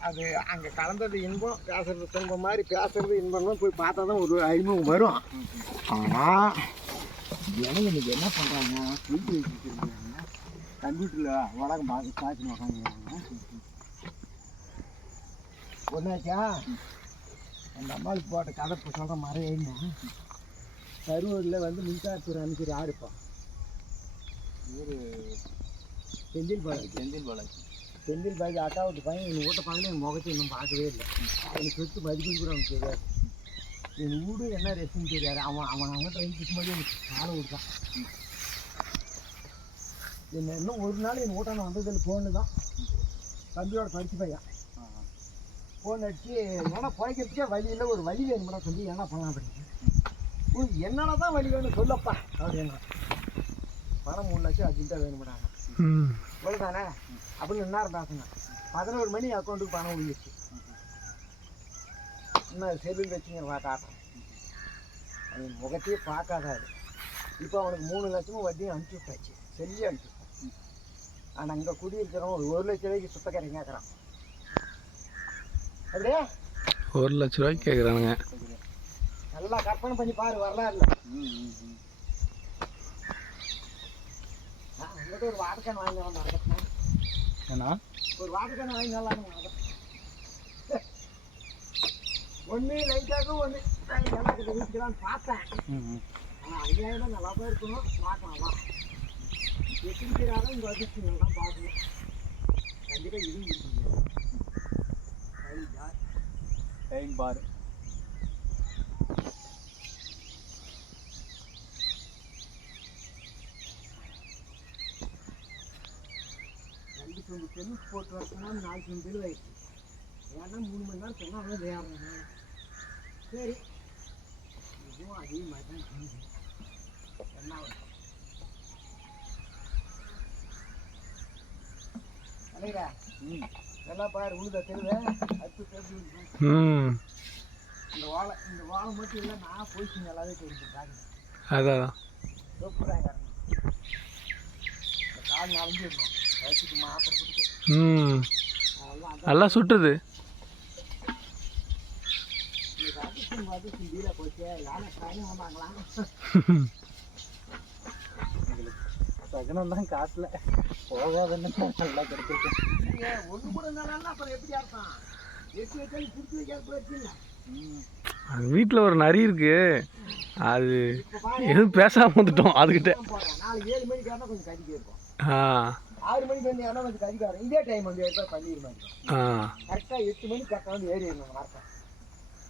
அது அங்கே கலந்தது இன்பம் பேசுறது துன்பம் மாதிரி பேசுறது இன்பம்லாம் போய் பார்த்தா தான் ஒரு அறிமுகம் வரும். ஆனால் ஜனங்க இன்னைக்கு என்ன பண்ணுறாங்க வீட்டு வச்சுருக்காங்க கம்ப்யூட்டரில் உலகம் பார்த்து பார்த்து உட்காந்துருக்காங்க ஒன்றாச்சா அந்த அம்மாவுக்கு போட்ட கதை இப்போ சொல்கிற மாதிரி என்ன? கரூரில் வந்து மின்சாரத்துறை அமைச்சர் யாருப்பா ஒரு செந்தில் பாலாஜி. செந்தில் பாலாஜி. செந்தில் பாய் அக்காவுக்கு பையன் என் வீட்டை பார்க்கல என் முகத்தை இன்னும் பார்க்கவே இல்லை. எனக்கு சொத்து மதிப்பு கூட அவனுக்கு தெரியாது. என் வீடு என்ன ரெஸ்ட்னு தெரியாது. அவன் அவன் அவங்க ட்ரெயின் சுற்றும்போது எனக்கு காலை விட்டான் என்ன இன்னும் ஒரு நாள் என் வீட்டான வந்ததில் ஃபோனு தான். தம்பியோட படிச்சு பையன். ஃபோன் அடிச்சு ஏன்னா பிழைக்கிறதுக்கே வழி இல்லை. ஒரு வழி வேணும்டா சொல்லி என்ன பண்ணலாம் அப்படின்னு. ஓ என்னென்ன தான் வழி வேணும் சொல்லப்பா. அப்படின்னா பணம் மூணு லட்சம் அர்ஜென்ட்டாக வேணும்டாங்க இவ்வளோதானே அப்படின்னு என்ன பேசுங்க பதினோரு மணி அக்கௌண்ட்டுக்கு பணம் விழுந்துச்சு இன்னும் செல்லில் வச்சுங்க வா காட்டுறேன் அவன் முகத்தையே பார்க்காதாரு இப்போ அவனுக்கு மூணு லட்சமும் வட்டியும் அனுப்பிச்சி விட்டாச்சு. செல்லி அனுப்பிச்சு விட்டான் ஆனால் அங்கே குடியிருக்கிறவன் ஒரு ஒரு லட்ச ரூபாய்க்கு சுத்தக்கரை கேட்குறான் அப்படியே? ஒரு லட்ச ரூபாய்க்கு கேட்குறானுங்க நல்லா கற்பனை பண்ணி பாரு வரலாறுல ஆ, உங்கள்கிட்ட ஒரு வாடகை வாங்கி வந்தேன் ஏன்னா ஒரு வாட்டர் கேன் வாங்கி நல்லா ஒன்று லைட்டாக ஒன்று எனக்கு வீட்டுக்கெல்லாம் பார்த்தேன் ஆனால் ஐயாயிரம் நல்லா தான் இருக்கணும் பார்க்கலாம் எத்தனை இங்கே அதிர்ஷ்டம் தான் பார்க்கணும் கண்டிப்பாக ஜா- டைம் பார் ரெண்டு செல்லு போட்டு வரச்சுன்னா நாலு சொந்த செல்லு ஆயிடுச்சு. ஏன்னா மூணு மணி நேரம் சொன்னால் அவன் விளையாடுறாங்க சரி. இதுவும் அதே மாதிரி தான் செஞ்சு என்ன? அலைடா ம். எல்லாம் பாரு உழுத தெருவே. அடுத்து ம். இந்த வாழை இந்த வாழை மட்டும் இல்லை நான் போயிடுச்சு நல்லாவே தெரிஞ்சுட்டாங்க அதான். சூப்பராக கால் நலஞ்சிடணும். வயசுக்கு மாத்திரை கொடுத்து. ம். நல்லா சுட்டுது சகனம் தான் காட்டல. போகாதுன்னு நல்லா கிடைச்சிருக்கு ஒன்று கூட அப்புறம் எப்படி வீட்டில் ஒரு நரி இருக்கு. அது எதுவும் பேசாமல் வந்துட்டோம் அதுக்கிட்ட. ஆ. ஆறு மணிக்கு வந்து யாரும் கொஞ்சம் கதிக்க வரும் இதே டைம் வந்து எடுத்தால் பண்ணிடு மாதிரி ஆ. கரெக்டாக எட்டு மணிக்கு கரெக்டாக வந்து ஏறி இருக்கணும் வார்த்தை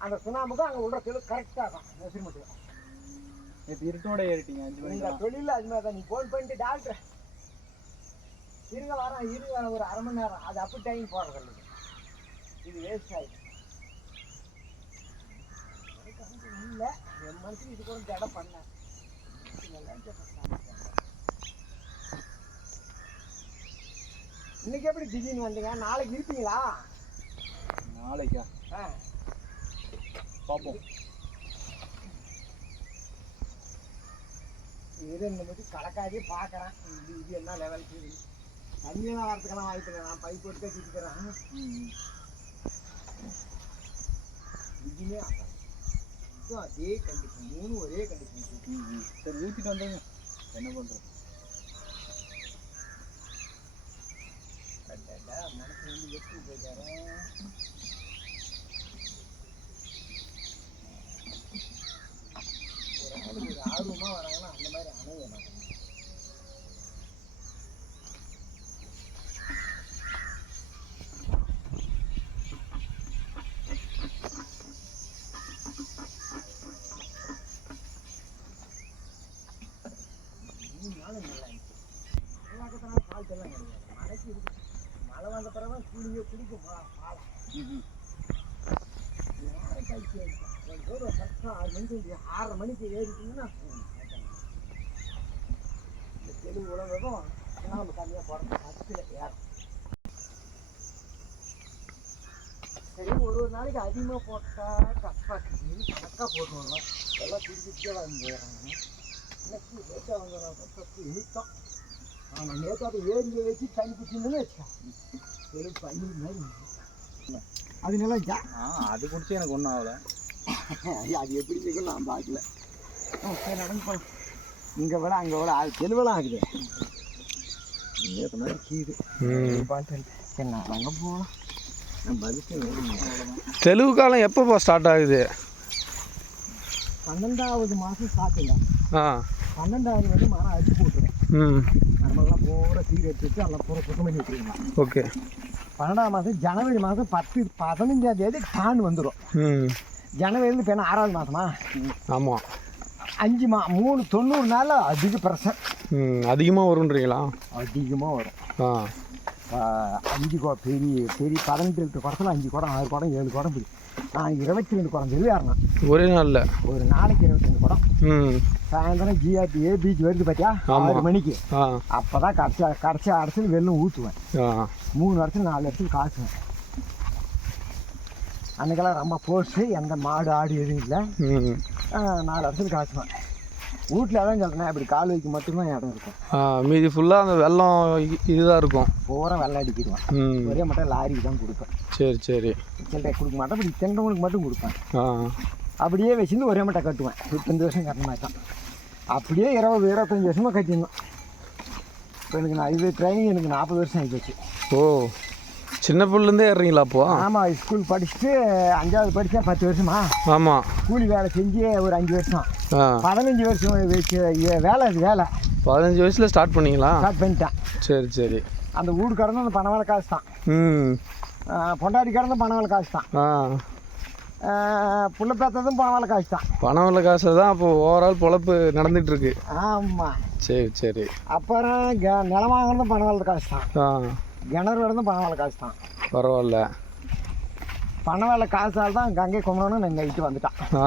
அந்த சுனாமுக்கும் அங்கே உள்ள கிலோ கரெக்டாக மெஷர்மெண்ட்டு நேற்று இருட்டோட ஏறிட்டீங்க அஞ்சு இந்த மணிக்கு தொழில் அது மாதிரி தான். நீ ஃபோன் பண்ணிட்டு டாக்டர் இருங்க வரேன் இருங்க ஒரு அரை மணி நேரம். அது அப்படி டைம் போடுறது இது வேஸ்ட் ஆகிடும் இல்லை. என் மனசுக்கு இது கூட ஜடம் பண்ணேன். இன்னைக்கு எப்படி திடீர்னு வந்தீங்க? நாளைக்கு இருப்பீங்களா? நாளைக்கா? ஆ. பார்ப்போம் இது இந்த மாதிரி கலக்காதே பார்க்குறேன். இது இது என்ன லெவலுக்கு தண்ணியெல்லாம் வரதுக்கெல்லாம் வாய்ப்பு இல்லை. நான் பைப் போட்டு கட்டிக்கிறேன் ம் இதுவுமே இதுவும் அதே கண்டிஷன் மூணு ஒரே ம் சரி ஊற்றிட்டு வந்துடுங்க என்ன பண்ணுறோம் மனசு வந்து எப்படி போயிட்டாரு ஒரு ஆள் ஒரு ஆர்வமாக வராங்கன்னா அந்த மாதிரி அணைய மாட்டாங்க மூணு நாள் நல்லா இருந்துச்சு மழைக்காலத்துல பால் தெல்லாம் கிடையாது மழைக்கு இருக்கு வந்த பிறகு தான் குடிக்க குடிக்க ஒரு தூரம் ஆறு மணிக்கு ஆறரை மணிக்கு ஏறிட்டீங்கன்னா இந்த தெலுங்கு உலகம் நம்ம கம்மியாக போடுறது பத்தில் ஏறும் சரி ஒரு ஒரு நாளைக்கு அதிகமாக போட்டால் கஷ்டப்பட்டு கணக்காக போட்டு எல்லாம் பிடிச்சிட்டு வந்து போயிடுறாங்க. இன்னைக்கு தப்பு ஆனால் நேற்று அதை ஏரியில் வச்சு தண்ணி குடிச்சுன்னு வச்சுக்கா வெறும் பன்னீர் மாதிரி. அது நல்லா இருக்கா? அது குடிச்சு எனக்கு ஒன்றும் ஆகல. அது எப்படி இருக்குன்னு நான் பார்க்கல. நடந்து போகலாம் இங்கே விட அங்கே விட அது தெளிவெல்லாம் ஆகுது. தெலுங்கு காலம் எப்போப்பா ஸ்டார்ட் ஆகுது? பன்னெண்டாவது மாதம் ஸ்டார்ட்டுங்க ஆ. பன்னெண்டாவது வந்து மரம் அடிச்சு போட்டுருவேன் ம் நம்மளாம் பூரா சீர் எடுத்துட்டு எல்லாம் பூரா சுத்தம் பண்ணி வச்சுருக்கலாம் ஓகே. பன்னெண்டாம் மாதம் ஜனவரி மாதம் பத்து பதினஞ்சாம் தேதி டான் வந்துடும் ம். ஜனவரிலேருந்து இப்போ என்ன ஆறாவது மாதமா ஆமாம் அஞ்சு மா மூணு தொண்ணூறு நாளில் அதிக பிரஷர் ம் அதிகமாக வரும்ன்றீங்களா? அதிகமாக வரும். ஆ. அஞ்சு குடம் பெரிய பெரிய பதினெட்டு லிட்டர் குடத்தில் அஞ்சு குடம் ஆறு குடம் ஏழு குடம் பிடி நான் இருபத்தி ரெண்டு குடம் ஏறினேன் ஒரே நாளில்? ஒரு நாளைக்கு இருபத்தி ரெண்டு குடம் சாயந்தரம் ஜிஆர்டி ஏ பீச் வருது பார்த்தியா. ஆறு மணிக்கு. அப்போ தான் கடைசி கடைசி அடத்தில் வெள்ளம் ஊற்றுவேன் மூணு இடத்துல நாலு இடத்துல காசுவேன். அன்னைக்கெல்லாம் ரொம்ப போஸ்ட்டு எந்த மாடு ஆடு எதுவும் இல்லை. நாலு இடத்துல காசுவேன். வீட்டில் தான் சொல்கிறேன் இப்படி கால் வைக்க மட்டும்தான் இடம் இருக்கும். மீதி ஃபுல்லாக அந்த வெள்ளம் இதுதான் இருக்கும். பூரா வெள்ளை அடிக்கிடுவேன் ஒரே மட்டும் லாரிக்கு தான் கொடுப்பேன். சரி சரி. சில்லறை கொடுக்க மாட்டேன். இப்படி தெண்டவனுக்கு மட்டும் கொடுப்பேன். அப்படியே வச்சிருந்து ஒரே மட்டை கட்டுவேன். இருபத்தஞ்சு வருஷம் தான். அப்படியே இருபது இருபத்தஞ்சி வருஷமாக கட்டியிருந்தோம். இப்போ எனக்கு நான் இது ட்ரைனிங் எனக்கு நாற்பது வருஷம் ஆகிப்போச்சு ஓ. சின்ன புள்ளுலேருந்தே ஏறுறீங்களா அப்போ? ஆமாம் ஸ்கூல் படிச்சுட்டு அஞ்சாவது படித்தேன் பத்து வருஷமா? ஆமாம் கூலி வேலை செஞ்சு ஒரு அஞ்சு வருஷம். பதினஞ்சு வருஷம் வேலை அது வேலை. பதினஞ்சு வயசில் ஸ்டார்ட் பண்ணீங்களா? ஸ்டார்ட் பண்ணிட்டேன். சரி சரி. அந்த வீடு கடந்து அந்த பண வேலை காசு தான் ம். ஆ, பொண்டாட்டி கடந்து பண வேலை காசு தான் ஆ புள்ள பேத்ததும் பண வேலை காசு தான் பணம் உள்ள காசு தான் அப்போ ஓவரால் பொழப்பு நடந்துட்டு இருக்கு ஆமாம் சரி சரி. அப்புறம் நிலம் வாங்கினதும் பண வேலை காசு தான் ஆ. கிணறு விடதும் பண வேலை காசு தான் பரவாயில்ல. பண வேலை காசால் தான் கங்கை குமரனும் நான் இட்டு வந்துட்டான். ஆ.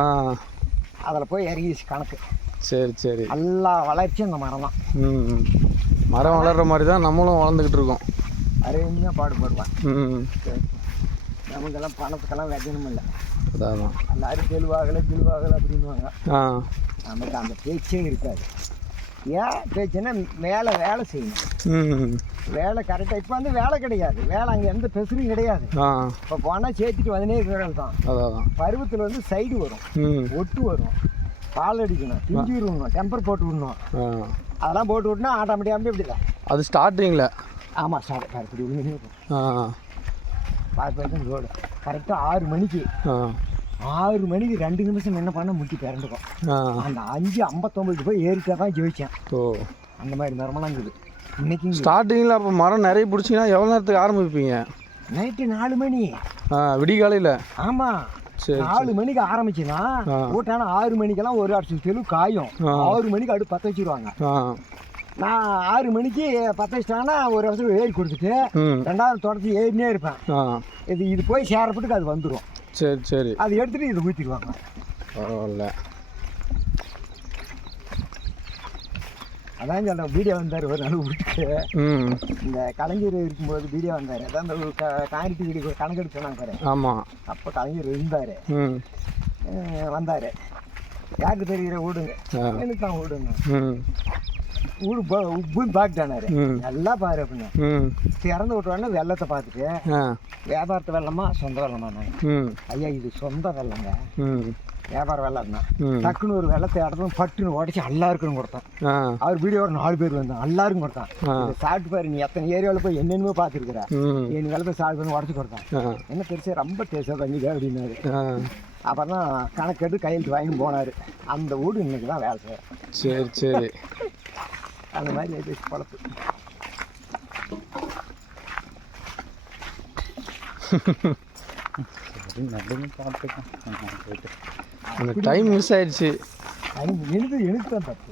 அதில் போய் இறங்கிச்சு கணக்கு. சரி சரி. எல்லா வளர்ச்சியும் இந்த மரம் தான் ம் ம். மரம் வளர்கிற மாதிரி தான் நம்மளும் வளர்ந்துக்கிட்டு இருக்கோம். அருமையாக பாடுபடுவேன். ம் நமக்கெல்லாம் பணத்துக்கெல்லாம் வெஜனம் இல்லை. அதான். அதான். எல்லாரும் தெளிவாகலை தெளிவாகலை அப்படின்வாங்க ஆ. நமக்கு அந்த பேச்சே இருக்காது. ஏன் பேச்சுன்னா மேலே வேலை செய்யணும். வேலை கரெக்டாக இப்போ வந்து வேலை கிடையாது. வேலை அங்கே எந்த பெசரும் கிடையாது. இப்போ போனால் சேர்த்துட்டு வந்துனே இருக்கிறது தான். பருவத்தில் வந்து சைடு வரும். ஒட்டு வரும். பால் அடிக்கணும். பிஞ்சு விடணும். டெம்பர் போட்டு விடணும். அதெல்லாம் போட்டு விட்டுனா ஆட்டோமேட்டிக்காக இப்படி இல்லை அது ஸ்டார்டிங்கில் ஆமாம் சார் இப்படி விழுந்துனே இருக்கும். பார்த்து ரோடு கரெக்டாக ஆறு மணிக்கு. ஆறு மணிக்கு ரெண்டு நிமிஷம் என்ன பண்ண முட்டி பிறண்டுக்கும் அந்த அஞ்சு ஐம்பத்தொம்பதுக்கு போய் ஏறிட்டா தான் ஜெயிச்சேன். ஓ. அந்த மாதிரி நிறமெல்லாம் இருக்குது இன்னைக்கு ஸ்டார்டிங்கில் அப்போ மரம் நிறைய பிடிச்சிங்கன்னா எவ்வளோ நேரத்துக்கு ஆரம்பிப்பீங்க? நைட்டு நாலு மணி. ஆ விடிகாலையில்? ஆமாம் சரி நாலு மணிக்கு ஆரம்பிச்சுன்னா ஆ. ஊட்டான ஆறு மணிக்கெல்லாம் ஒரு அடிச்சு தெளு காயும். ஆறு மணிக்கு அடுப்பு பற்ற வச்சிருவாங்க. நான் ஆறு மணிக்கு பற்ற வச்சிட்டாங்கன்னா ஒரு வருஷம் ஏறி கொடுத்துட்டு ரெண்டாவது தொடர்ச்சி ஏறினே இருப்பேன். இது இது போய் சேரப்பட்டுக்கு அது வந்துடும் சரி சரி. அது எடுத்துட்டு இது ஊற்றிடுவாங்க பரவாயில்ல. அதான் சொல்கிறேன் வீடியோ வந்தார் ஒரு நாள் வீட்டுக்கு. இந்த கலைஞர் இருக்கும்போது வீடியோ வந்தார். அதான் க காங்கிரீட் வீடு கணக்கெடுப்பு சொன்னாங்க பாரு. ஆமாம் அப்போ கலைஞர் இருந்தார். வந்தார். யாருக்கு தெரிகிற வீடுங்க ஆ. எனக்கு தான் வீடுங்க போ உப்புன்னு பார்த்துட்டானாரு நல்லா பாரு அப்படின்னு. திறந்து விட்டோடனே வெள்ளத்தை பார்த்துட்டு வியாபாரத்து வெள்ளமா சொந்த வெள்ளமா ஐயா இது சொந்த வெள்ளங்க. வியாபார வெள்ளம் தான் டக்குன்னு ஒரு வெள்ளத்தை இடத்துல பட்டுன்னு உடச்சி எல்லாருக்கும் கொடுத்தான். அவர் வீடியோ ஒரு நாலு பேர் வந்தான் எல்லாருக்கும் கொடுத்தான். சாப்பிட்டு பாரு நீ எத்தனை ஏரியாவில் போய் என்னென்னமோ பார்த்துருக்குற. என் வெள்ளத்தை சாப்பிட்டு உடச்சி கொடுத்தான். என்ன பெருசாக ரொம்ப டேஸ்டாக பண்ணிக்க அப்படின்னாரு. அப்புறம் தான் கணக்கெடுத்து கையெழுத்து வாங்கி போனார். அந்த வீடு இன்னைக்கு தான் வேலை செய்யும் சரி சரி. அந்த மாதிரி ஆயிடுச்சு பழப்பு. அந்த டைம் மிஸ் ஆயிடுச்சு. எனக்கு எனக்கு எனக்கு தான் தப்பு.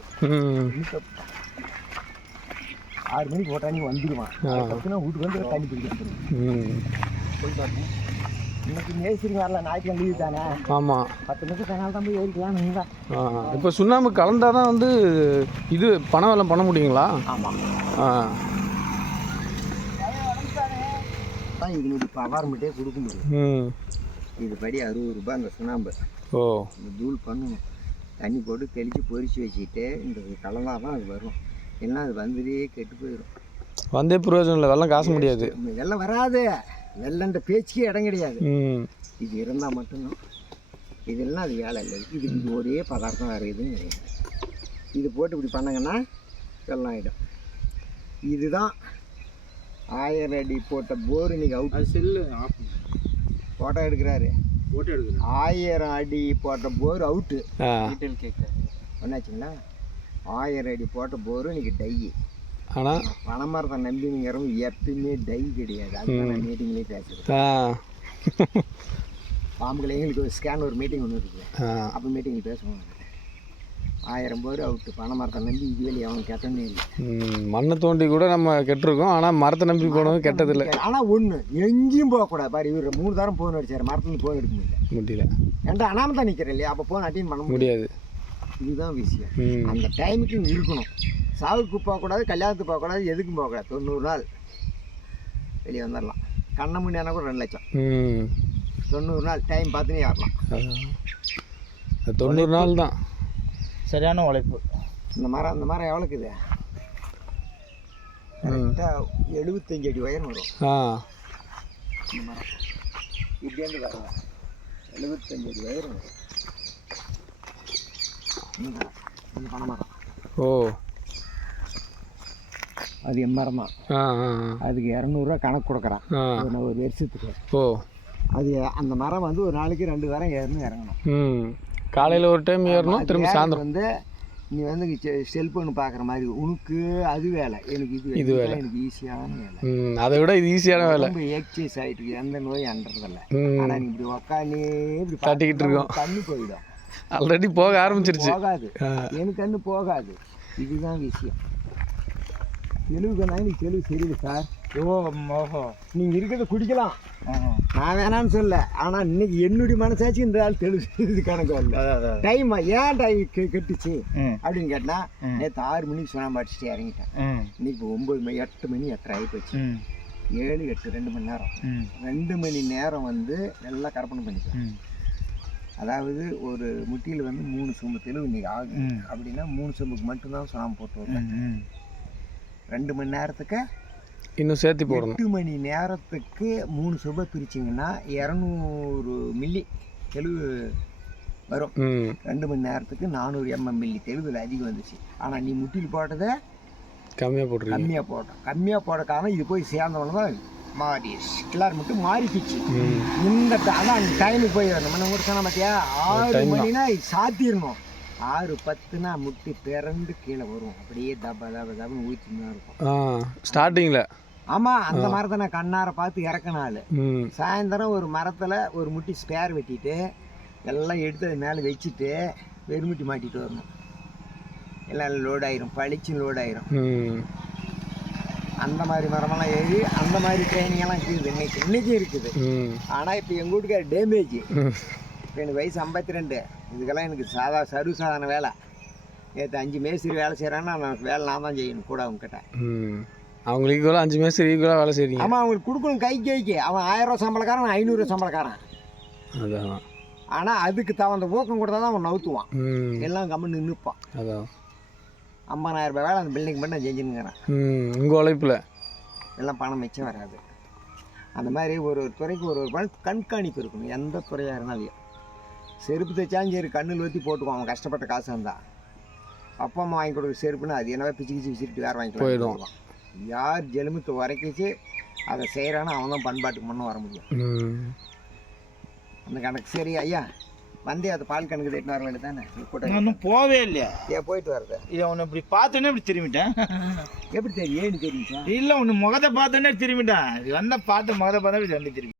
ஆறு மணிக்கு நீ வந்துடுவான் வீட்டுக்கு வந்து தண்ணி பிடிக்க போய் பார்த்தேன் இன்னைக்கு மேய்ச்சிரி வரல ஞாயிற்றுக்கிழமை லீவு தானே? ஆமாம் பத்து நிமிஷம் கனால தான் போய் ஏறிக்கலாம் ஆ இப்போ சுண்ணாம்பு கலந்தால் தான் வந்து இது பண வெள்ளம் பண்ண முடியுங்களா? ஆமாம் ஆ. தான் இதனுடைய பவார்மெண்ட்டே கொடுக்க முடியும். இது படி அறுபது ரூபாய் அந்த சுண்ணாம்பு. ஓ. இந்த தூள் பண்ணணும் தண்ணி போட்டு தெளித்து பொரிச்சு வச்சுட்டு இந்த கலந்தால் தான் அது வரும். இல்லைன்னா அது வந்துட்டே கெட்டு போயிடும். வந்தே பிரயோஜனம் இல்லை வெள்ளம் காச முடியாது. வெள்ளம் வராது. வெள்ளண்ட பேச்சுக்கே இடம் கிடையாது. ம். இது இருந்தால் மட்டும்தான். இதெல்லாம் அது வேலை இல்லை. இது இது ஒரே பதார்த்தம் வேறு எதுவும் கிடையாது. இது போட்டு இப்படி பண்ணாங்கன்னா வெள்ளம் ஆகிடும் இதுதான் ஆயிரம் அடி போட்ட போர் இன்னைக்கு அவுட் அது செல்லு ஆஃப் ஃபோட்டோ எடுக்கிறாரு. போட்டோ எடுக்கிறேன் ஆயிரம் அடி போட்ட போர் அவுட்டு டீட்டெயில் கேட்குறேன் என்னாச்சுங்களா ஆயிரம் அடி போட்ட போர் இன்னைக்கு டை ஆனால் பனைமரத்தை நம்பி நீங்கள் எப்பயுமே டை கிடையாது. அதுதான் நான் மீட்டிங்லேயே பேசுகிறேன் பாம்புகளை எங்களுக்கு ஒரு ஸ்கேன் ஒரு மீட்டிங் ஒன்று இருக்குது. அப்போ மீட்டிங்கில் பேசுவாங்க ஆயிரம் பேர் அவுட்டு. பனைமரத்தை நம்பி இதுவேலி அவன் கெட்டனே இல்லை. மண்ணை தோண்டி கூட நம்ம கெட்டிருக்கோம். ஆனால் மரத்தை நம்பி போனதும் கெட்டதில்லை. ஆனால் ஒன்று எங்கேயும் போகக்கூடாது. பாரு இவர் மூணு தரம் ஃபோன் அடிச்சார். மரத்துல ஃபோன் எடுக்க முடியல. முடியல. ஏன்டா அனாம நிற்கிறேன் இல்லையா? அப்போ ஃபோன் அட்டன் பண்ண முடியாது. இதுதான் விஷயம். அந்த டைமுக்கு இருக்கணும். சாவுக்கு போகக்கூடாது கல்யாணத்துக்கு போகக்கூடாது எதுக்கும் போகக்கூடாது. தொண்ணூறு நாள். வெளியே வந்துடலாம் கண்ண முடியானா கூட ரெண்டு லட்சம். ம். தொண்ணூறு நாள் டைம் பார்த்துனே ஏறலாம் தொண்ணூறு நாள் தான். சரியான உழைப்பு. இந்த மரம் அந்த மரம் எவ்வளோக்கு இது கரெக்டாக எழுபத்தஞ்சு அடி உயரம் வரும். இந்த மரம். வரல எழுபத்தஞ்சு அடி உயரம் வரும் இந்த இந்த பனை மரம் ஓ. அது என் மரம் தான் ஆ ஆ. அதுக்கு இரநூறுவா கணக்கு கொடுக்குறான். ஒரு வருஷத்துக்கு. ஓ. அது அந்த மரம் வந்து ஒரு நாளைக்கு ரெண்டு வாரம் ஏறணும் இறங்கணும். காலையில் ஒரு டைம் ஏறணும் திரும்ப சாயந்தரம். வந்து நீ வந்து செல்ஃபோன் பார்க்குற மாதிரி உனக்கு அது வேலை. எனக்கு இது இது வேலை. எனக்கு ஈஸியான வேலை. அதை விட இது ஈஸியான வேலை. ரொம்ப எக்ஸசைஸ் ஆகிட்டு எந்த நோய் அன்றதில்ல ஆனால் இப்படி உக்காந்து இப்படி தட்டிக்கிட்டு இருக்கோம். தண்ணி போயிடும். ஆல்ரெடி போக ஆரம்பிச்சிருச்சு. போகாது. எனக்கு கண்ணு போகாது. இதுதான் விஷயம். தெலுங்கு நீ தெலுங்கு சரியில்லை சார். ஓ ஓஹோ. நீங்கள் இருக்கிறத குடிக்கலாம். நான் வேணான்னு சொல்ல ஆனால் இன்னைக்கு என்னுடைய மனசாச்சு இந்த ஆள் தெலுங்கு இது கணக்கு வரல. டைம் ஏன் டைம் கெட்டுச்சு? அப்படின்னு கேட்டா. நேற்று ஆறு மணிக்கு சுனாம அடிச்சுட்டு இறங்கிட்டேன். இன்னைக்கு ஒம்பது மணி எட்டு மணி எட்டரை ஆகி போச்சு. ஏழு எட்டு ரெண்டு மணி நேரம். ரெண்டு மணி நேரம் வந்து நல்லா கற்பனை பண்ணிக்கலாம். அதாவது ஒரு முட்டியில் வந்து மூணு சொம்பு தெளிவு இன்னைக்கு ஆகுது ம். அப்படின்னா மூணு சொம்புக்கு மட்டும்தான் சுனாம போட்டு ரெண்டு மணி நேரத்துக்கு இன்னும் சேர்த்து போடணும். எட்டு மணி நேரத்துக்கு மூணு சொம்பை பிரிச்சிங்கன்னா இரநூறு மில்லி தெளிவு வரும். ரெண்டு மணி நேரத்துக்கு நானூறு எம்எம் மில்லி தெளிவில் அதிகம் வந்துச்சு. ஆனால் நீ முட்டியில் போட்டதை கம்மியாக போட்டுருக்கீங்க கம்மியாக போட்டோம் கம்மியாக போட காரணம் இது போய் சேர்ந்தவொடனே தான் மாறி கிளார் மட்டும் மாறிக்கிச்சு. இந்த அதான் டைமுக்கு போய் நம்ம கூட சொன்ன பார்த்தியா ஆறு. மணினா சாத்திடணும் ஆறு பத்துனா முட்டி பிறண்டு கீழே வரும். அப்படியே தப தப தபன்னு ஊற்றின்னு தான் இருக்கும். ஆ ஸ்டார்டிங்கில் ஆமாம் அந்த மரத்தை நான் கண்ணார பார்த்து இறக்கின ஆள். ம். சாயந்தரம் ஒரு மரத்தில் ஒரு முட்டி ஸ்பேர் வெட்டிட்டு எல்லாம் எடுத்து அது மேலே வச்சுட்டு வெறுமுட்டி மாட்டிட்டு வரணும். எல்லாம் லோட் ஆயிரும். பளிச்சு லோட் ஆயிரும். அந்த மாதிரி மரமெல்லாம் ஏறி அந்த மாதிரி ட்ரைனிங் எல்லாம் இருக்குது இன்னைக்கு இன்னைக்கும் இருக்குது. ஆனால் இப்போ எங்கள் வீட்டுக்கார டேமேஜ் இப்போ எனக்கு வயசு ஐம்பத்தி ரெண்டு இதுக்கெல்லாம் எனக்கு சாதா சர்வசாதாரண வேலை. நேற்று அஞ்சு மேஸ்திரி வேலை செய்கிறாங்கன்னா நான் வேலை நான் தான் செய்யணும் கூட அவங்க கிட்ட ம். அவங்களுக்கு ஈக்குவலாக அஞ்சு மாதம் ஈக்குவலாக வேலை செய்கிறீங்க ஆமாம் அவங்களுக்கு கொடுக்கணும் கை கைக்கு அவன் ஆயிரம் ரூபா சம்பளக்காரன் நான் ஐநூறு சம்பளக்காரன். அதான். ஆனால் அதுக்கு தகுந்த ஊக்கம் கொடுத்தா தான் அவன் நவுத்துவான். எல்லாம் கம்மி நின்றுப்பான் அதான். ஐம்பதாயிரம் ரூபாய் வேலை அந்த பில்டிங் செஞ்சுனுங்கிறேன் ம் உங்கள் உழைப்பில். எல்லாம் பணம் மிச்சம் வராது. அந்த மாதிரி ஒரு ஒரு துறைக்கு ஒரு ஒரு பணம் கண்காணிப்பு இருக்கணும் எந்த துறையாக இருந்தாலும். செருப்பு தைச்சாலும் சரி கண்ணில் ஊற்றி போட்டுக்குவோம் அவன் கஷ்டப்பட்ட காசு இருந்தா அப்பா அம்மா வாங்கி கொடுக்குற செருப்புன்னு அது என்னவோ பிச்சு பிச்சு வச்சுட்டு வேறு வாங்கிக்கலாம் போயிடும். யார் ஜெலுமத்தை உரைக்கிச்சு அதை செய்கிறானோ அவன் தான் பண்பாட்டுக்கு முன்ன வர முடியும். அந்த கணக்கு சரி ஐயா? வந்தே அது பால் கணக்கு தேட்டு வர வேண்டியது தானே? இன்னும் போவே இல்லையா? ஏன் போயிட்டு வர்றது. இதை உன்னை இப்படி பார்த்தோன்னே இப்படி திரும்பிட்டேன். எப்படி தெரியும்? ஏன்னு தெரியுச்சா இல்லை உன்னை முகத்தை பார்த்தோன்னே திரும்பிட்டேன். இது வந்தால் பார்த்து முகத்தை பார்த்தா இப்படி வந்து திரும்பி